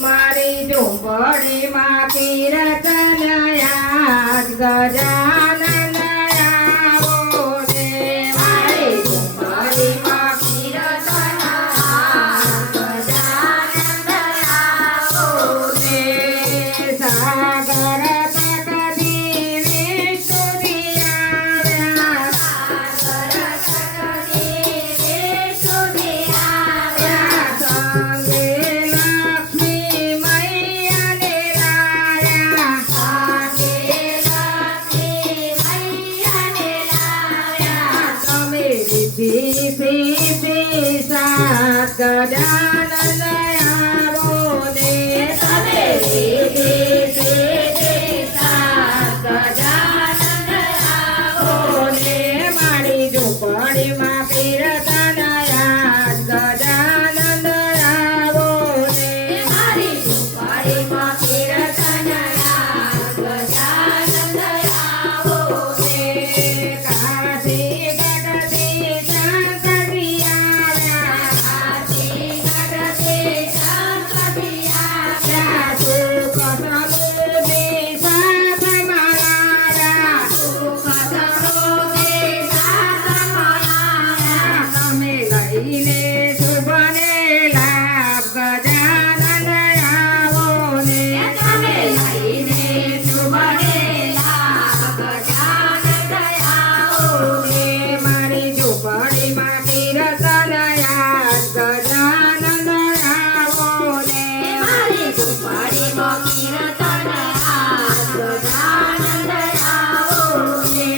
મારી ઝૂંપડીમાં કીર્તન યાદ ગજાનન આવો રે. મારી ઝૂંપડીમાં કીર્તન યાદ ગજાનન આવો રે. સાગર તકતી વિષ્ણુજી આવ્યા, સાગર તકતી વિષ્ણુજી આવ્યા. સંગે લક્ષ્મી મૈયાને લાવ્યા, સંગે લક્ષ્મી મૈયાને લાવ્યા. તમે રિદ્ધિ સિદ્ધિ સાત ગજાનન આવો ને. તમે રિદ્ધિ સિદ્ધિ સાત ગજાનન આવો ને. મારી ઝૂંપડીમાં કીર્તન યાદ ગજાનન આવો ને. મારી ઝૂંપડીમાં કીર્તન યાદ ગજાનન આવો ને. કાશી ગઢથી શંકરજી આવ્યા, કાશી ગઢથી શંકરજી આવ્યા. સુખ સમૃદ્ધિ સાથ મળ્યા, સુખ સમૃદ્ધિ સાથ મળ્યા. તમે લઈને શુભને લાભ ગજાનન આવો ને. તમે લઈને શુભને લાભ ગજાનન આવો ને. મારી ઝૂંપડીમાં કીર્તન યાદ ગજાનન આવો ને. મારી ઝૂંપડીમાં કીર્તન યાદ ગજાનન આવો ને.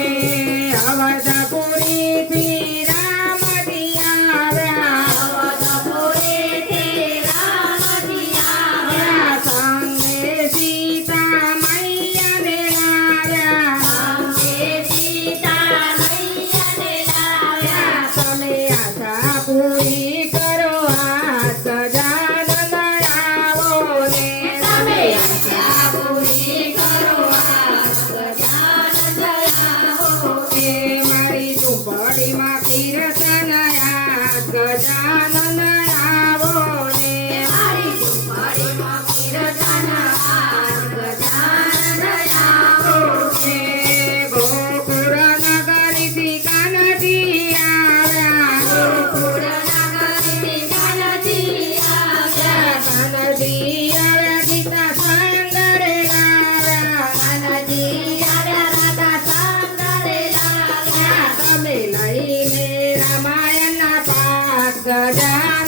અવધપુરીથી રામજી આવ્યા, અવધપુરીથી રામજી આવ્યા. સંગે સીતા મૈયાને લાવ્યા, સંગે સીતા મૈયાને લાવ્યા. તમે આશા પૂરી કરો હાથ ગજાનન આવો ને. તમે આશા પૂરી કરો હાથ ગજાનન આવો ને. મારી ઝૂંપડીમાં કીર્તન યાદ ગજાનન આવો ને. મારી ઝૂંપડીમાં કીર્તન યાદ ગજાનન આવો ને. ગોકુળ નગરીથી કાનજી આવ્યા, ગોકુળ નગરીથી કાનજી આવ્યા. કાનજી આવ્યા ગીતા સંગરે લાવ્યા, કાનજી આવ્યા રાધા સંગરે લાવ્યા. તમે લઈને રામાયણના પાઠ ગજા